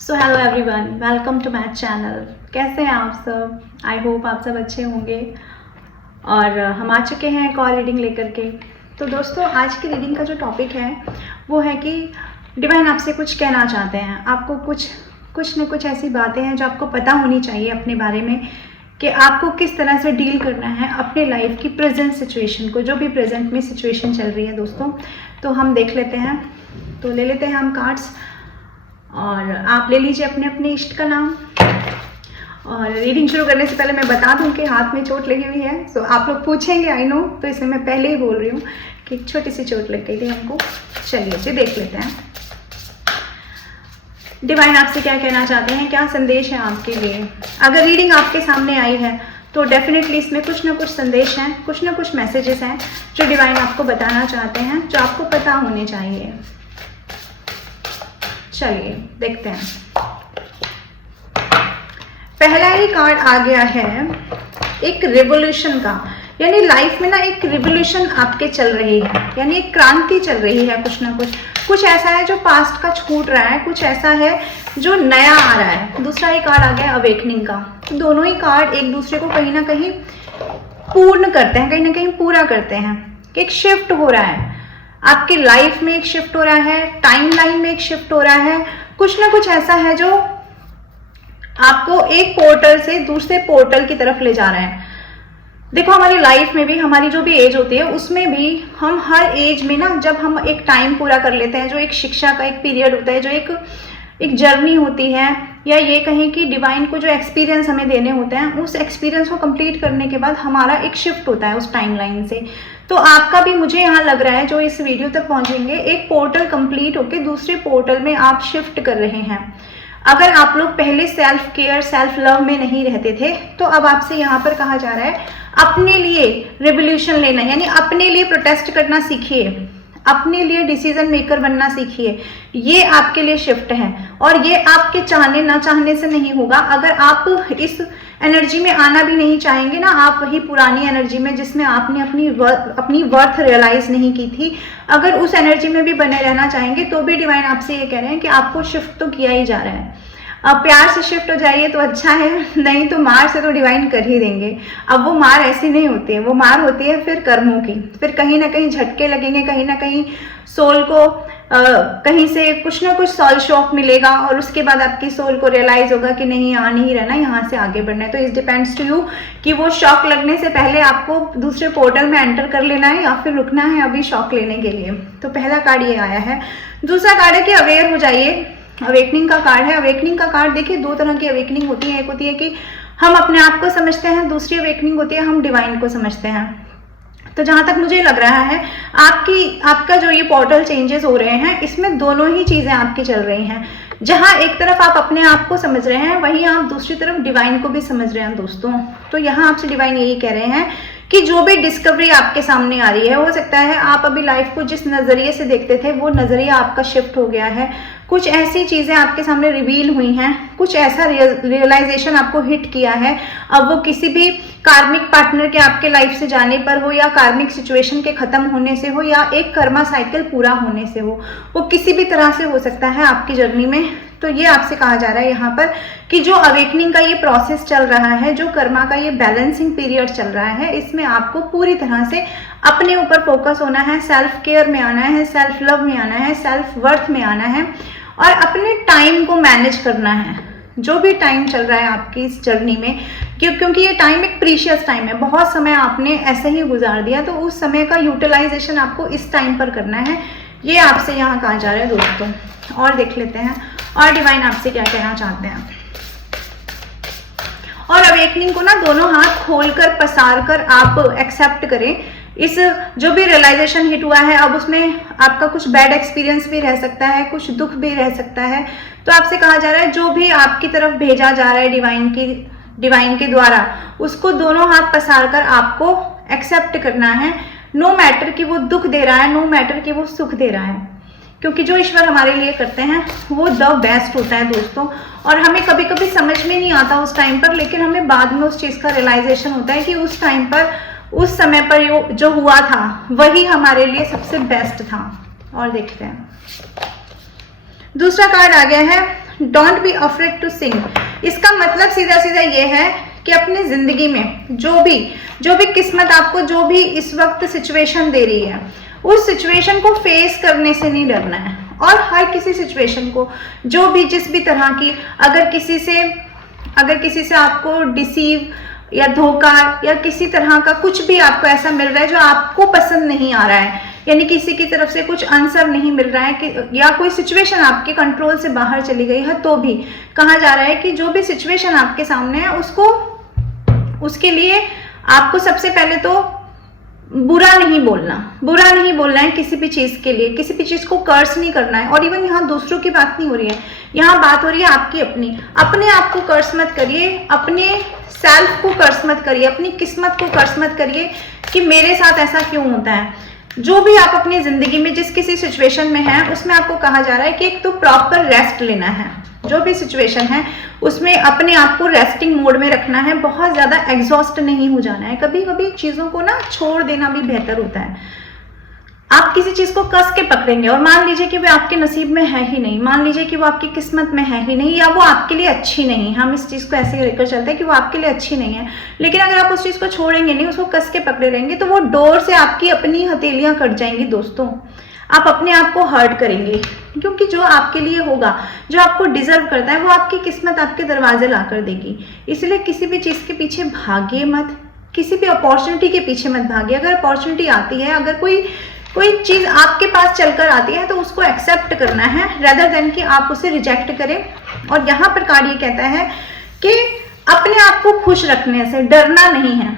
So hello everyone, welcome to my channel. कैसे हैं आप सब? आई होप आप सब अच्छे होंगे। और हम आ चुके हैं एक और रीडिंग लेकर के। तो दोस्तों, आज की रीडिंग का जो टॉपिक है वो है कि डिवाइन आपसे कुछ कहना चाहते हैं। आपको कुछ न कुछ ऐसी बातें हैं जो आपको पता होनी चाहिए अपने बारे में, कि आपको किस तरह से डील करना है अपने लाइफ की प्रेजेंट सिचुएशन को, जो भी प्रेजेंट में सिचुएशन चल रही है दोस्तों। तो हम देख लेते हैं। तो ले लेते हैं हम कार्ड्स, और आप ले लीजिए अपने अपने इष्ट का नाम। और रीडिंग शुरू करने से पहले मैं बता दूं कि हाथ में चोट लगी हुई है। सो आप लोग पूछेंगे, आई नो, तो इसलिए मैं पहले ही बोल रही हूँ कि एक छोटी सी चोट लग गई थी हमको। चलिए जी, देख लेते हैं डिवाइन आपसे क्या कहना चाहते हैं, क्या संदेश है आपके लिए। अगर रीडिंग आपके सामने आई है तो डेफिनेटली इसमें कुछ ना कुछ संदेश हैं, कुछ ना कुछ मैसेजेस हैं जो डिवाइन आपको बताना चाहते हैं, जो आपको पता होने चाहिए। चलिए देखते हैं। पहला ही कार्ड आ गया है एक रिवोल्यूशन का, यानी लाइफ में ना एक रिवोल्यूशन आपके चल रही है, यानी एक क्रांति चल रही है। कुछ ना कुछ ऐसा है जो पास्ट का छूट रहा है, कुछ ऐसा है जो नया आ रहा है। दूसरा ही कार्ड आ गया अवेकनिंग का। दोनों ही कार्ड एक दूसरे को कहीं ना कहीं पूर्ण करते हैं, कहीं ना कहीं पूरा करते हैं। एक शिफ्ट हो रहा है आपकी लाइफ में, एक शिफ्ट हो रहा है टाइम लाइन में, एक शिफ्ट हो रहा है। कुछ ना कुछ ऐसा है जो आपको एक पोर्टल से दूसरे पोर्टल की तरफ ले जा रहा है। देखो, हमारी लाइफ में भी, हमारी जो भी एज होती है उसमें भी, हम हर एज में ना, जब हम एक टाइम पूरा कर लेते हैं, जो एक शिक्षा का एक पीरियड होता है, जो एक जर्नी होती है, या ये कहें कि डिवाइन को जो एक्सपीरियंस हमें देने होते हैं, उस एक्सपीरियंस को कंप्लीट करने के बाद हमारा एक शिफ्ट होता है उस टाइमलाइन से। तो आपका भी, मुझे यहाँ लग रहा है, जो इस वीडियो तक पहुंचेंगे, एक पोर्टल कंप्लीट होकर दूसरे पोर्टल में आप शिफ्ट कर रहे हैं। अगर आप लोग पहले सेल्फ केयर, सेल्फ लव में नहीं रहते थे, तो अब आपसे यहाँ पर कहा जा रहा है अपने लिए रिवोल्यूशन लेना, यानी अपने लिए प्रोटेस्ट करना सीखिए, अपने लिए डिसीजन मेकर बनना सीखिए। ये आपके लिए शिफ्ट है, और ये आपके चाहने ना चाहने से नहीं होगा। अगर आप इस एनर्जी में आना भी नहीं चाहेंगे ना, आप वही पुरानी एनर्जी में, जिसमें आपने अपनी वर्थ रियलाइज नहीं की थी, अगर उस एनर्जी में भी बने रहना चाहेंगे, तो भी डिवाइन आपसे ये कह रहे हैं कि आपको शिफ्ट तो किया ही जा रहा है। अब प्यार से शिफ्ट हो जाइए तो अच्छा है, नहीं तो मार से तो डिवाइन कर ही देंगे। अब वो मार ऐसी नहीं होती है, वो मार होती है फिर कर्मों की। फिर कहीं ना कहीं झटके लगेंगे, कहीं ना कहीं सोल को कहीं से कुछ ना कुछ सोल शॉक मिलेगा, और उसके बाद आपकी सोल को रियलाइज होगा कि नहीं, यहाँ नहीं रहना, यहाँ से आगे बढ़ना है। तो इट डिपेंड्स टू यू कि वो शॉक लगने से पहले आपको दूसरे पोर्टल में एंटर कर लेना है या फिर रुकना है अभी शॉक लेने के लिए। तो पहला कार्ड ये आया है। दूसरा कार्ड है कि अवेयर हो जाइए। अवेकनिंग का कार्ड है। अवेकनिंग का कार्ड, देखिए, दो तरह की अवेकनिंग होती है। एक होती है कि हम अपने आप को समझते हैं, दूसरी अवेकनिंग होती है हम डिवाइन को समझते हैं। तो जहां तक मुझे लग रहा है, आपका जो ये पोर्टल चेंजेस हो रहे हैं, इसमें दोनों ही चीजें आपकी चल रही हैं। जहां एक तरफ आप अपने आप को समझ रहे हैं, वहीं आप दूसरी तरफ डिवाइन को भी समझ रहे हैं दोस्तों। तो यहाँ आपसे डिवाइन यही कह रहे हैं कि जो भी डिस्कवरी आपके सामने आ रही है, हो सकता है आप अभी लाइफ को जिस नजरिए से देखते थे, वो नजरिया आपका शिफ्ट हो गया है। कुछ ऐसी चीजें आपके सामने रिवील हुई हैं, कुछ ऐसा रियलाइजेशन आपको हिट किया है। अब वो किसी भी कार्मिक पार्टनर के आपके लाइफ से जाने पर हो, या कार्मिक सिचुएशन के खत्म होने से हो, या एक कर्मा साइकिल पूरा होने से हो, वो किसी भी तरह से हो सकता है आपकी जर्नी में। तो ये आपसे कहा जा रहा है यहाँ पर कि जो अवेकनिंग का ये प्रोसेस चल रहा है, जो कर्मा का ये बैलेंसिंग पीरियड चल रहा है, इसमें आपको पूरी तरह से अपने ऊपर फोकस होना है, सेल्फ केयर में आना है, सेल्फ लव में आना है, सेल्फ वर्थ में आना है, और अपने टाइम को मैनेज करना है। जो भी टाइम चल रहा है आपकी इस जर्नी में, क्योंकि ये टाइम एक प्रीशियस टाइम है, बहुत समय आपने ऐसे ही गुजार दिया, तो उस समय का यूटिलाइजेशन आपको इस टाइम पर करना है। ये आपसे यहाँ कहा जा रहा है दोस्तों। और देख लेते हैं और डिवाइन आपसे क्या कहना चाहते हैं। और अवेकनिंग को ना दोनों हाथ खोलकर पसार कर आप एक्सेप्ट करें। इस जो भी रियलाइजेशन हिट हुआ है, अब उसमें आपका कुछ बैड एक्सपीरियंस भी रह सकता है, कुछ दुख भी रह सकता है। तो आपसे कहा जा रहा है जो भी आपकी तरफ भेजा जा रहा है डिवाइन के द्वारा, उसको दोनों हाथ पसार कर आपको एक्सेप्ट करना है। नो मैटर कि वो दुख दे रहा है, नो मैटर कि वो सुख दे रहा है, क्योंकि जो ईश्वर हमारे लिए करते हैं वो द बेस्ट होता है दोस्तों। और हमें कभी कभी समझ में नहीं आता उस टाइम पर, लेकिन हमें बाद में उस चीज का रियलाइजेशन होता है कि उस टाइम पर, उस समय पर जो हुआ था वही हमारे लिए सबसे बेस्ट था। और देखते हैं, दूसरा कार्ड आ गया है don't be afraid to sing. इसका मतलब सीधा सीधा ये है कि अपनी जिंदगी में जो भी किस्मत आपको जो भी इस वक्त सिचुएशन दे रही है, उस सिचुएशन को फेस करने से नहीं डरना है। और हर किसी सिचुएशन को, जो भी जिस भी तरह की, अगर किसी से आपको डिसीव या धोखा या किसी तरह का कुछ भी आपको ऐसा मिल रहा है जो आपको पसंद नहीं आ रहा है, यानी किसी की तरफ से कुछ आंसर नहीं मिल रहा है कि या कोई सिचुएशन आपके कंट्रोल से बाहर चली गई है, तो भी कहा जा रहा है कि जो भी सिचुएशन आपके सामने है उसके लिए आपको सबसे पहले तो बुरा नहीं बोलना है किसी भी चीज के लिए, किसी भी चीज को कर्स नहीं करना है। और इवन यहाँ दूसरों की बात नहीं हो रही है, यहाँ बात हो रही है आपकी अपने आप को कर्स मत करिए, अपने सेल्फ को कर्स मत करिए, अपनी किस्मत को कर्स मत करिए कि मेरे साथ ऐसा क्यों होता है। जो भी आप अपनी जिंदगी में जिस किसी सिचुएशन में हैं, उसमें आपको कहा जा रहा है कि एक तो प्रॉपर रेस्ट लेना है। जो भी सिचुएशन है उसमें अपने आप को रेस्टिंग मोड में रखना है, बहुत ज्यादा एग्जॉस्ट नहीं हो जाना है। कभी कभी चीजों को ना छोड़ देना भी बेहतर होता है। आप किसी चीज को कस के पकड़ेंगे और मान लीजिए कि वो आपके नसीब में है ही नहीं, मान लीजिए कि वो आपकी किस्मत में है ही नहीं, या वो आपके लिए अच्छी नहीं। हम इस चीज को ऐसे लेकर चलते हैं कि वो आपके लिए अच्छी नहीं है, लेकिन अगर आप उस चीज को छोड़ेंगे नहीं, उसको कस के पकड़े रहेंगे, तो वो डोर से आपकी अपनी हथेलियां कट जाएंगी दोस्तों। आप अपने आप को हर्ट करेंगे, क्योंकि जो आपके लिए होगा, जो आपको डिजर्व करता है, वो आपकी किस्मत आपके दरवाजे ला कर देगी। इसलिए किसी भी चीज के पीछे भागिए मत, किसी भी अपॉर्चुनिटी के पीछे मत भागिए। अगर अपॉर्चुनिटी आती है, अगर कोई चीज आपके पास चलकर आती है, तो उसको एक्सेप्ट करना है रेदर देन कि आप उसे रिजेक्ट करें। और यहाँ पर कार्ड ये कहता है कि अपने आप को खुश रखने से डरना नहीं है,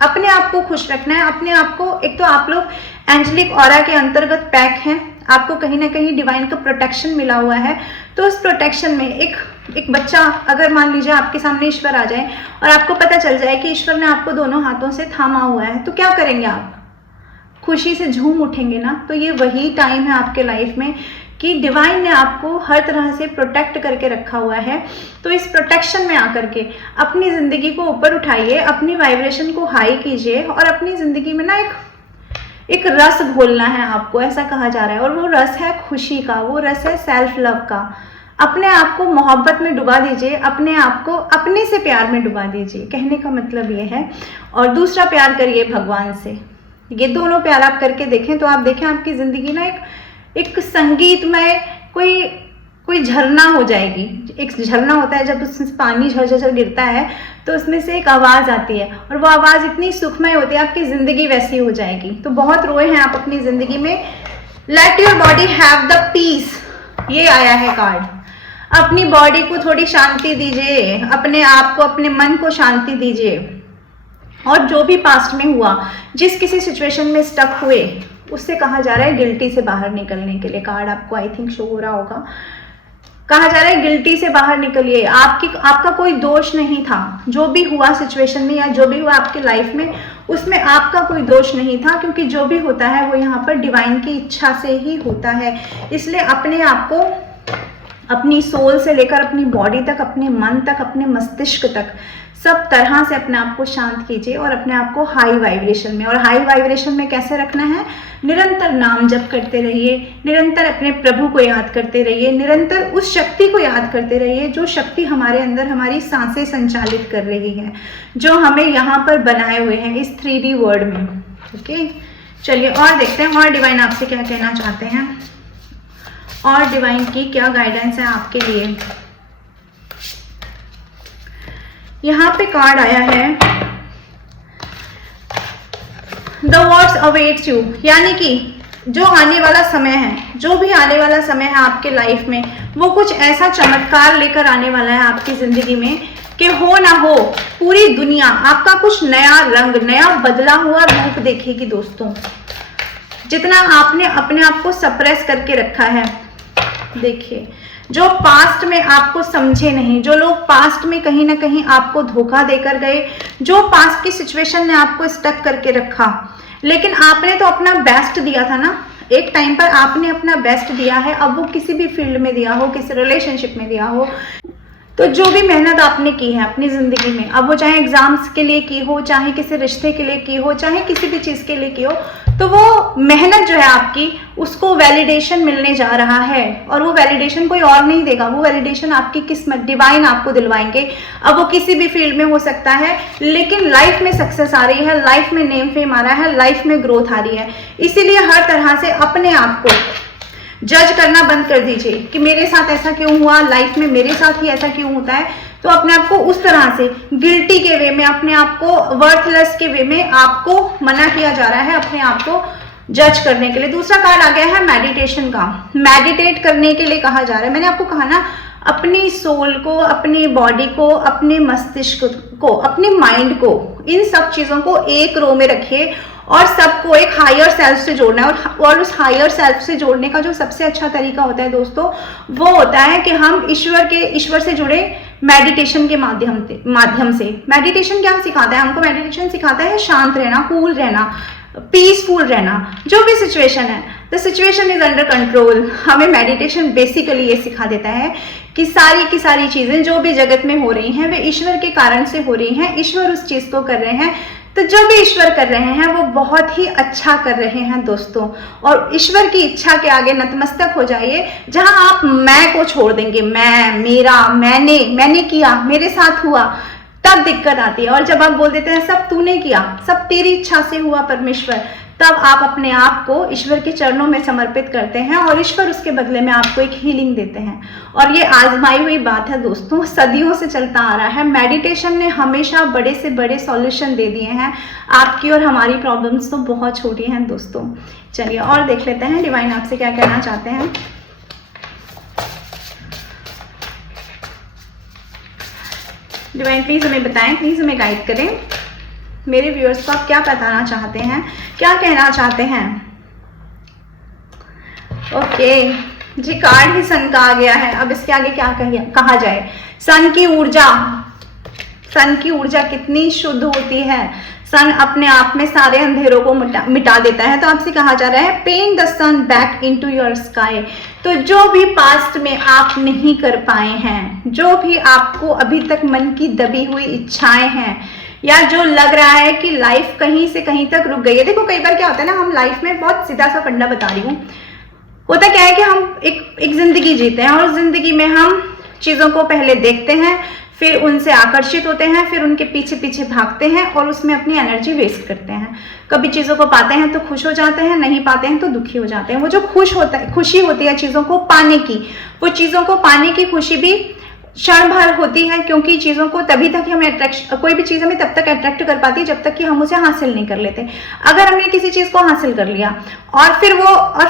अपने आप को खुश रखना है। अपने आप को, एक तो आप लोग एंजेलिक ऑरा के अंतर्गत पैक हैं, आपको कहीं ना कहीं डिवाइन का प्रोटेक्शन मिला हुआ है। तो उस प्रोटेक्शन में एक बच्चा, अगर मान लीजिए आपके सामने ईश्वर आ जाए और आपको पता चल जाए कि ईश्वर ने आपको दोनों हाथों से थामा हुआ है, तो क्या करेंगे आप? खुशी से झूम उठेंगे ना। तो ये वही टाइम है आपके लाइफ में कि डिवाइन ने आपको हर तरह से प्रोटेक्ट करके रखा हुआ है। तो इस प्रोटेक्शन में आकर के अपनी जिंदगी को ऊपर उठाइए, अपनी वाइब्रेशन को हाई कीजिए और अपनी जिंदगी में ना एक रस घोलना है आपको, ऐसा कहा जा रहा है। और वो रस है खुशी का, वो रस है सेल्फ लव का। अपने आप को मोहब्बत में डुबा दीजिए, अपने आप को अपने से प्यार में डुबा दीजिए, कहने का मतलब ये है। और दूसरा, प्यार करिए भगवान से। ये दोनों प्यार आप करके देखें तो आप देखें आपकी जिंदगी ना एक संगीतमय कोई झरना हो जाएगी। एक झरना होता है, जब उसमें पानी झरझर गिरता है तो उसमें से एक आवाज आती है, और वो आवाज इतनी सुखमय होती है, आपकी जिंदगी वैसी हो जाएगी। तो बहुत रोए हैं आप अपनी जिंदगी में। Let your body have the peace, ये आया है कार्ड। अपनी बॉडी को थोड़ी शांति दीजिए, अपने आप को, अपने मन को शांति दीजिए। और जो भी पास्ट में हुआ, जिस किसी सिचुएशन में स्टक हुए, उससे कहा जा रहा है गिल्टी से बाहर निकलने के लिए। कार्ड आपको आई थिंक शो हो रहा होगा। कहा जा रहा है गिल्टी से बाहर निकलिए। आपका कोई दोष नहीं था, जो भी हुआ सिचुएशन में या जो भी हुआ आपकी लाइफ में, उसमें आपका कोई दोष नहीं था, क्योंकि जो भी होता है वो यहाँ पर डिवाइन की इच्छा से ही होता है। इसलिए अपने आप को, अपनी सोल से लेकर अपनी बॉडी तक, अपने मन तक, अपने मस्तिष्क तक, सब तरह से अपने आप को शांत कीजिए और अपने आप को हाई वाइब्रेशन में। और हाई वाइब्रेशन में कैसे रखना है? निरंतर नाम जप करते रहिए, निरंतर अपने प्रभु को याद करते रहिए, निरंतर उस शक्ति को याद करते रहिए जो शक्ति हमारे अंदर हमारी सांसें संचालित कर रही है, जो हमें यहाँ पर बनाए हुए हैं इस 3D वर्ल्ड में। ओके, चलिए और देखते हैं और डिवाइन आपसे क्या कहना चाहते हैं, और डिवाइन की क्या गाइडेंस है आपके लिए। यहाँ पे कार्ड आया है द वर्ड्स अवेट्स यू, यानी कि जो आने वाला समय है, जो भी आने वाला समय है आपके लाइफ में, वो कुछ ऐसा चमत्कार लेकर आने वाला है आपकी जिंदगी में कि हो ना हो पूरी दुनिया आपका कुछ नया रंग, नया बदला हुआ रूप देखेगी दोस्तों। जितना आपने अपने आप को सप्रेस करके रखा है, देखिए, जो पास्ट में आपको समझे नहीं, जो लोग पास्ट में कहीं ना कहीं आपको धोखा देकर गए, जो पास्ट की सिचुएशन ने आपको स्टक करके रखा, लेकिन आपने तो अपना बेस्ट दिया था ना। एक टाइम पर आपने अपना बेस्ट दिया है, अब वो किसी भी फील्ड में दिया हो, किसी रिलेशनशिप में दिया हो, तो जो भी मेहनत आपने की है अपनी जिंदगी में, अब वो चाहे एग्जाम्स के लिए की हो, चाहे किसी रिश्ते के लिए की हो, चाहे किसी भी चीज के लिए की हो, तो वो मेहनत जो है आपकी, उसको वैलिडेशन मिलने जा रहा है, और वो वैलिडेशन कोई और नहीं देगा, वो वैलिडेशन आपकी किस्मत, डिवाइन आपको दिलवाएंगे। अब वो किसी भी फील्ड में हो सकता है, लेकिन लाइफ में सक्सेस आ रही है, लाइफ में नेम फेम आ रहा है, लाइफ में ग्रोथ आ रही है। इसीलिए हर तरह से अपने आप को जज करना बंद कर दीजिए कि मेरे साथ ऐसा क्यों हुआ, लाइफ में मेरे साथ ही ऐसा क्यों होता है। तो अपने आप को उस तरह से गिल्टी के वे में, अपने आप को वर्थलेस के वे में आपको मना किया जा रहा है अपने आप को जज करने के लिए। दूसरा कार्ड आ गया है मेडिटेशन का। मेडिटेट करने के लिए कहा जा रहा है। मैंने आपको कहा ना, अपनी सोल को, अपनी बॉडी को, अपने मस्तिष्क को, अपने माइंड को, इन सब चीजों को एक रो में रखिए और सबको एक हायर सेल्फ से जोड़ना है। और उस हायर सेल्फ से जोड़ने का जो सबसे अच्छा तरीका होता है दोस्तों, वो होता है कि हम ईश्वर से जुड़े मेडिटेशन के माध्यम से। मेडिटेशन क्या सिखाता है हमको? मेडिटेशन सिखाता है शांत रहना, कूल रहना, पीसफुल रहना। जो भी सिचुएशन है, the situation is under control. हमें मेडिटेशन बेसिकली ये सिखा देता है कि सारी की सारी चीजें जो भी जगत में हो रही हैं, वे ईश्वर के कारण से हो रही हैं। ईश्वर उस चीज को कर रहे हैं, तो जो भी ईश्वर कर रहे हैं वो बहुत ही अच्छा कर रहे हैं दोस्तों। और ईश्वर की इच्छा के आगे नतमस्तक हो जाइए। जहां आप मैं को छोड़ देंगे, मैं, मेरा, मैंने किया, मेरे साथ हुआ, तब दिक्कत आती है। और जब आप बोल देते हैं सब तूने किया, सब तेरी इच्छा से हुआ परमेश्वर, तब आप अपने आप को ईश्वर के चरणों में समर्पित करते हैं और ईश्वर उसके बदले में आपको एक हीलिंग देते हैं। और ये आजमाई हुई बात है दोस्तों, सदियों से चलता आ रहा है। मेडिटेशन ने हमेशा बड़े से बड़े सॉल्यूशन दे दिए हैं। आपकी और हमारी प्रॉब्लम्स तो बहुत छोटी हैं दोस्तों। चलिए और देख लेते हैं डिवाइन आपसे क्या कहना चाहते हैं। डिवाइन प्लीज हमें बताएं, प्लीज हमें गाइड करें। मेरे व्यूअर्स को आप क्या बताना चाहते हैं, क्या कहना चाहते हैं? ओके जी, कार्ड ही सन का आ गया है। अब इसके आगे क्या कहा जाए? सन की ऊर्जा कितनी शुद्ध होती है। सन अपने आप में सारे अंधेरों को मिटा देता है। तो आपसे कहा जा रहा है paint the sun back into your sky. तो जो भी पास्ट में आप नहीं कर पाए हैं, जो भी आपको अभी तक मन की दबी हुई इच्छाएं हैं, या जो लग रहा है कि लाइफ कहीं से कहीं तक रुक गई है। देखो कई बार क्या होता है ना, हम लाइफ में बहुत सीधा सा फंडा बता रही हूँ, होता क्या है कि हम एक जिंदगी जीते हैं और जिंदगी में हम चीजों को पहले देखते हैं, फिर उनसे आकर्षित होते हैं, फिर उनके पीछे पीछे भागते हैं और उसमें अपनी एनर्जी वेस्ट करते हैं। कभी चीजों को पाते हैं तो खुश हो जाते हैं, नहीं पाते हैं तो दुखी हो जाते हैं। वो जो खुशी होती है चीजों को पाने की, वो चीजों को पाने की खुशी भी क्षण भर होती है, क्योंकि चीजों को तभी तक हमें कोई भी चीज हमें तब तक अट्रैक्ट कर पाती है जब तक कि हम उसे हासिल नहीं कर लेते। अगर हमने किसी चीज को हासिल कर लिया और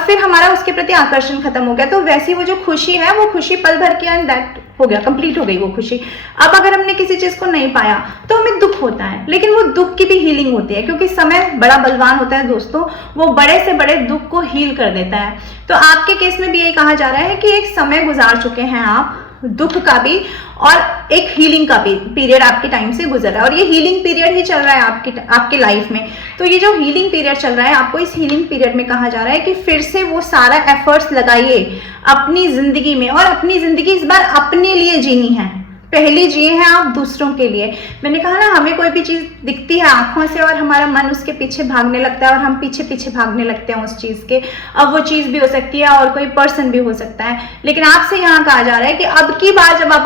फिर हमारा उसके प्रति आकर्षण खत्म हो गया, तो वैसी वो जो खुशी है, वो खुशी पल भर की एंड दैट हो गया, कंप्लीट हो गई वो खुशी। अब अगर हमने किसी चीज को नहीं पाया तो हमें दुख होता है, लेकिन वो दुख की भी हीलिंग होती है, क्योंकि समय बड़ा बलवान होता है दोस्तों, वो बड़े से बड़े दुख को हील कर देता है। तो आपके केस में भी यही कहा जा रहा है कि एक समय गुजार चुके हैं आप, दुख का भी और एक हीलिंग का भी पीरियड आपके टाइम से गुजर रहा है, और ये हीलिंग पीरियड ही चल रहा है आपके लाइफ में। तो ये जो हीलिंग पीरियड चल रहा है, आपको इस हीलिंग पीरियड में कहा जा रहा है कि फिर से वो सारा एफर्ट्स लगाइए अपनी जिंदगी में, और अपनी जिंदगी इस बार अपने लिए जीनी है। पहले जिए हैं आप दूसरों के लिए। मैंने कहा ना, हमें कोई भी चीज दिखती है आंखों से और हमारा मन उसके पीछे भागने लगता है और हम पीछे पीछे भागने लगते हैं उस चीज के। अब वो चीज भी हो सकती है और कोई पर्सन भी हो सकता है, लेकिन आपसे यहाँ कहा जा रहा है कि अब की बार जब आप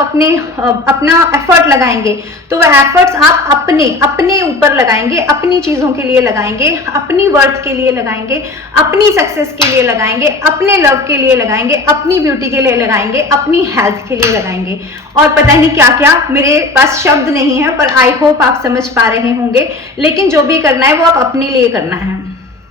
अपना एफर्ट लगाएंगे तो वह एफर्ट्स आप अपने ऊपर लगाएंगे, अपनी चीजों के लिए लगाएंगे, अपनी वर्थ के लिए लगाएंगे, अपनी सक्सेस के लिए लगाएंगे, अपने लव के लिए लगाएंगे, अपनी ब्यूटी के लिए लगाएंगे, अपनी हेल्थ के लिए लगाएंगे। और पता नहीं क्या क्या, मेरे पास शब्द नहीं है, पर आई होप आप समझ पा रहे होंगे। लेकिन जो भी करना है वो आप अपने लिए करना है।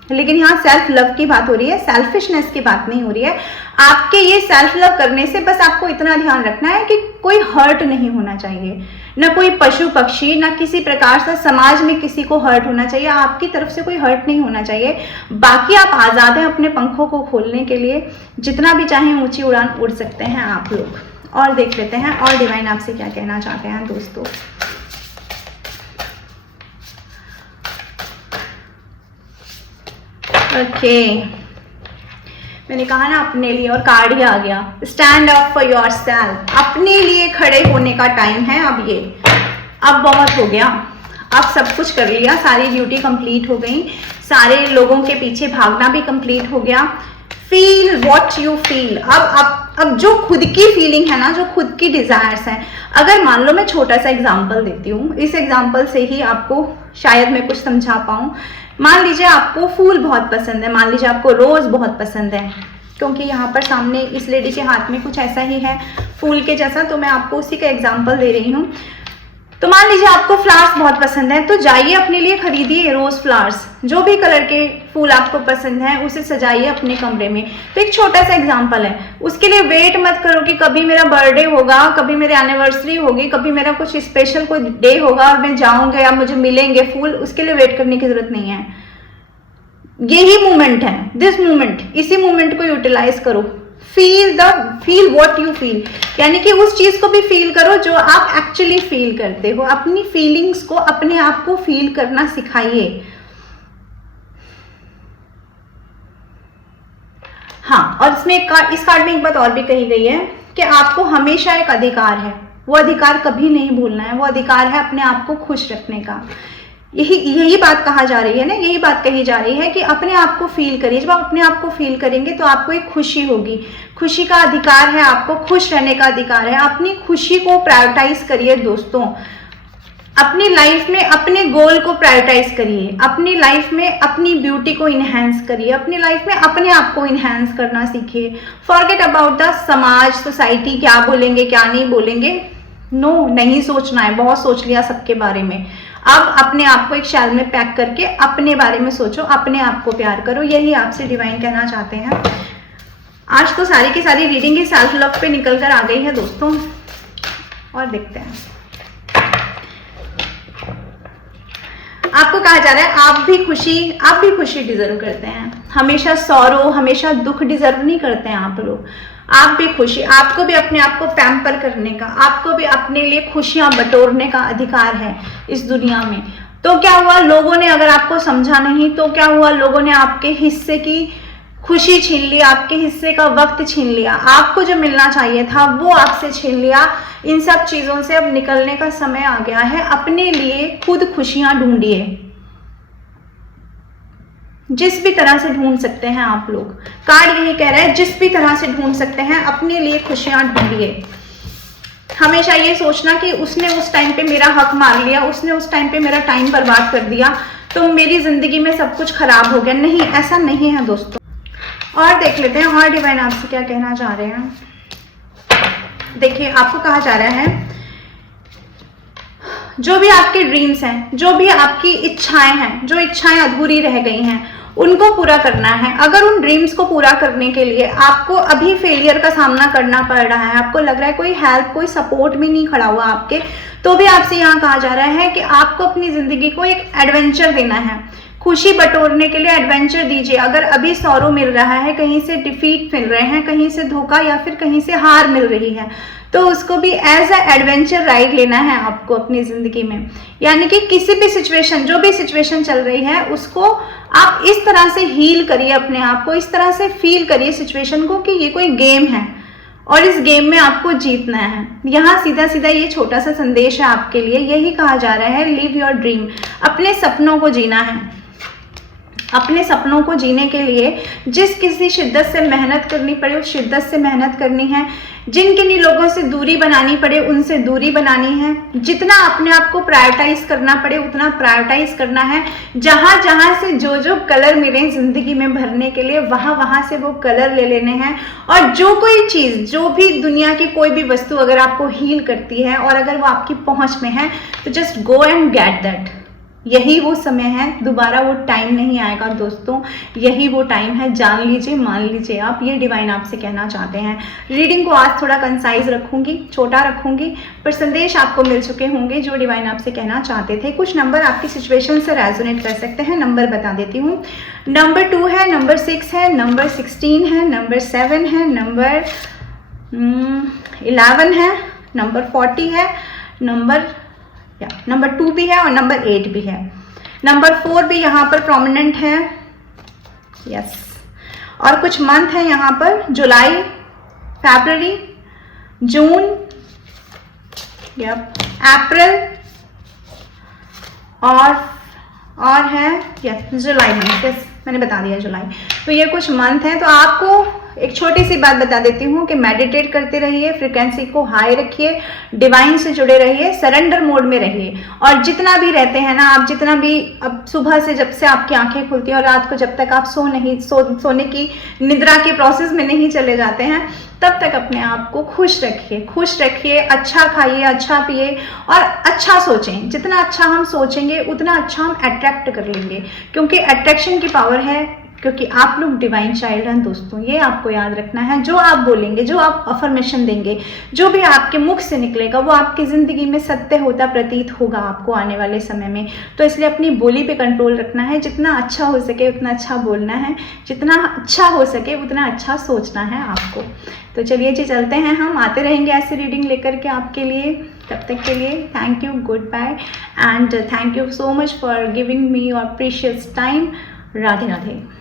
लेकिन यहाँ सेल्फ लव की बात हो रही है, सेल्फिशनेस की बात नहीं हो रही है। आपके ये सेल्फ लव करने से बस आपको इतना ध्यान रखना है कि कोई हर्ट नहीं होना चाहिए, ना कोई पशु पक्षी, ना किसी प्रकार से समाज में किसी को हर्ट होना चाहिए। आपकी तरफ से कोई हर्ट नहीं होना चाहिए। बाकी आप आजाद हैं अपने पंखों को खोलने के लिए, जितना भी चाहें ऊंची उड़ान उड़ सकते हैं आप लोग। और देख लेते हैं और डिवाइन आपसे क्या कहना चाहते हैं दोस्तों। ओके, मैंने कहा ना अपने लिए, और कार्ड ही आ गया, stand up for your self. अपने लिए खड़े होने का टाइम है अब बहुत हो गया, अब सब कुछ कर लिया, सारी ड्यूटी कंप्लीट हो गई, सारे लोगों के पीछे भागना भी कंप्लीट हो गया। Feel what you feel. अब जो खुद की फीलिंग है ना, जो खुद की डिजायर्स हैं, अगर मान लो मैं छोटा सा एग्जांपल देती हूँ, इस एग्जांपल से ही आपको शायद मैं कुछ समझा पाऊँ। मान लीजिए आपको फूल बहुत पसंद है, मान लीजिए आपको रोज बहुत पसंद है, क्योंकि यहाँ पर सामने इस लेडी के हाथ में कुछ ऐसा ही है फूल के जैसा, तो मैं आपको उसी का एग्जांपल दे रही हूँ। तो मान लीजिए आपको फ्लावर्स बहुत पसंद है, तो जाइए अपने लिए खरीदिए रोज फ्लावर्स, जो भी कलर के फूल आपको पसंद है उसे सजाइए अपने कमरे में। तो एक छोटा सा एग्जांपल है, उसके लिए वेट मत करो कि कभी मेरा बर्थडे होगा, कभी मेरी एनिवर्सरी होगी, कभी मेरा कुछ स्पेशल कोई डे होगा और मैं जाऊंगा या मुझे मिलेंगे फूल, उसके लिए वेट करने की जरूरत नहीं है। यही मोमेंट है, दिस मोमेंट, इसी मोमेंट को यूटिलाइज करो। फील व्हाट यू फील, यानी कि उस चीज को भी फील करो जो आप एक्चुअली फील करते हो। अपनी फीलिंग्स को, अपने आप को फील करना सिखाइए। हाँ, और इसमें इस कार्ड में एक बात और भी कही गई है कि आपको हमेशा एक अधिकार है, वो अधिकार कभी नहीं भूलना है, वो अधिकार है अपने आप को खुश रखने का। यही बात कहा जा रही है ना, यही बात कही जा रही है कि अपने आप को फील करिए। जब आप अपने आप को फील करेंगे तो आपको एक खुशी होगी, खुशी का अधिकार है, आपको खुश रहने का अधिकार है। अपनी खुशी को प्रायोरिटाइज करिए दोस्तों, अपनी लाइफ में अपने गोल को प्रायोरिटाइज करिए, अपनी लाइफ में अपनी ब्यूटी को इनहेंस करिए, अपनी लाइफ में अपने आप को इनहेंस करना सीखिए। फॉरगेट अबाउट द समाज, सोसाइटी, क्या बोलेंगे क्या नहीं बोलेंगे, नो, नहीं सोचना है, बहुत सोच लिया सबके बारे में। अब अपने आप को एक शैल में पैक करके अपने बारे में सोचो, अपने आप को प्यार करो, यही आपसे डिवाइन कहना चाहते हैं। आज तो सारी की सारी रीडिंग ही सेल्फ लव पे निकल कर आ गई है दोस्तों, और देखते हैं। आपको कहा जा रहा है आप भी खुशी डिजर्व करते हैं। हमेशा सॉरो, हमेशा दुख डिजर्व नहीं करते हैं आप लोग। आप भी खुशी, आपको भी अपने आप को पैम्पर करने का, आपको भी अपने लिए खुशियां बटोरने का अधिकार है इस दुनिया में। तो क्या हुआ, लोगों ने अगर आपको समझा नहीं तो क्या हुआ, लोगों ने आपके हिस्से की खुशी छीन ली, आपके हिस्से का वक्त छीन लिया, आपको जो मिलना चाहिए था वो आपसे छीन लिया। इन सब चीजों से अब निकलने का समय आ गया है। अपने लिए खुद खुशियां ढूंढिए, जिस भी तरह से ढूंढ सकते हैं आप लोग। कार्ड यही कह रहा है, जिस भी तरह से ढूंढ सकते हैं अपने लिए खुशियां ढूंढिए। हमेशा ये सोचना कि उसने उस टाइम पे मेरा हक मार लिया, उसने उस टाइम पे मेरा टाइम बर्बाद कर दिया तो मेरी जिंदगी में सब कुछ खराब हो गया, नहीं, ऐसा नहीं है दोस्तों। और देख लेते हैं और डिवाइन आपसे क्या कहना चाह रहे हैं। देखिए, आपको कहा जा रहा है जो भी आपके ड्रीम्स हैं, जो भी आपकी इच्छाएं हैं, जो इच्छाएं अधूरी रह गई हैं, उनको पूरा करना है। अगर उन ड्रीम्स को पूरा करने के लिए आपको अभी फेलियर का सामना करना पड़ रहा है, आपको लग रहा है कोई हेल्प, कोई सपोर्ट भी नहीं खड़ा हुआ आपके, तो भी आपसे यहाँ कहा जा रहा है कि आपको अपनी जिंदगी को एक एडवेंचर देना है। खुशी बटोरने के लिए एडवेंचर दीजिए। अगर अभी सौरो मिल रहा है, कहीं से डिफीट मिल रहे हैं, कहीं से धोखा या फिर कहीं से हार मिल रही है, तो उसको भी एज अ एडवेंचर राइड लेना है आपको अपनी जिंदगी में। यानी कि किसी भी सिचुएशन, जो भी सिचुएशन चल रही है, उसको आप इस तरह से हील करिए, अपने आप को इस तरह से फील करिए सिचुएशन को कि ये कोई गेम है और इस गेम में आपको जीतना है। यहाँ सीधा सीधा ये छोटा सा संदेश है आपके लिए, यही कहा जा रहा है, लिव योर ड्रीम। अपने सपनों को जीना है। अपने सपनों को जीने के लिए जिस किसी शिद्दत से मेहनत करनी पड़े उस शिद्दत से मेहनत करनी है। जिन किन्हीं लोगों से दूरी बनानी पड़े उनसे दूरी बनानी है। जितना अपने आप को प्रायोरिटाइज करना पड़े उतना प्रायोरिटाइज करना है। जहां जहां से जो जो कलर मिले जिंदगी में भरने के लिए वहां वहां से वो कलर ले लेने हैं। और जो कोई चीज, जो भी दुनिया की कोई भी वस्तु अगर आपको हील करती है और अगर वो आपकी पहुंच में है तो just go and get that. यही वो समय है, दोबारा वो टाइम नहीं आएगा दोस्तों। यही वो टाइम है, जान लीजिए, मान लीजिए आप। ये डिवाइन आपसे कहना चाहते हैं। रीडिंग को आज थोड़ा कंसाइज रखूंगी, छोटा रखूंगी, पर संदेश आपको मिल चुके होंगे जो डिवाइन आपसे कहना चाहते थे। कुछ नंबर आपकी सिचुएशन से रेजोनेट कर सकते हैं। नंबर बता देती हूँ। नंबर 2 है, नंबर 6 है, नंबर 16 है, नंबर 7 है, नंबर 11 है, नंबर 40 है, नंबर 2 भी है और नंबर 8 भी है। नंबर 4 भी यहाँ पर प्रोमिनेंट है, यस। और कुछ मंथ है यहाँ पर, जुलाई, फरवरी, जून, अप्रैल और और है यस जुलाई मंथ, यस मैंने बता दिया जुलाई। तो ये कुछ मंथ है। तो आपको एक छोटी सी बात बता देती हूँ कि मेडिटेट करते रहिए, फ्रिक्वेंसी को हाई रखिए, डिवाइन से जुड़े रहिए, सरेंडर मोड में रहिए। और जितना भी रहते हैं ना आप, जितना भी अब सुबह से जब से आपकी आंखें खुलती हैं और रात को जब तक आप सोने की निद्रा के प्रोसेस में नहीं चले जाते हैं, तब तक अपने आप को खुश रखिए, अच्छा खाइए, अच्छा पिए और अच्छा सोचें। जितना अच्छा हम सोचेंगे उतना अच्छा हम अट्रैक्ट कर लेंगे, क्योंकि अट्रैक्शन की पावर है, क्योंकि आप लोग डिवाइन चाइल्ड हैं दोस्तों। ये आपको याद रखना है। जो आप बोलेंगे, जो आप अफर्मेशन देंगे, जो भी आपके मुख से निकलेगा, वो आपकी ज़िंदगी में सत्य होता प्रतीत होगा आपको आने वाले समय में। तो इसलिए अपनी बोली पे कंट्रोल रखना है। जितना अच्छा हो सके उतना अच्छा बोलना है, जितना अच्छा हो सके उतना अच्छा सोचना है आपको। तो चलिए जी, चलते हैं, हम आते रहेंगे ऐसी रीडिंग लेकर के आपके लिए। तब तक के लिए thank you, good bye and thank you so much for giving me your precious time. Radhe Radhe.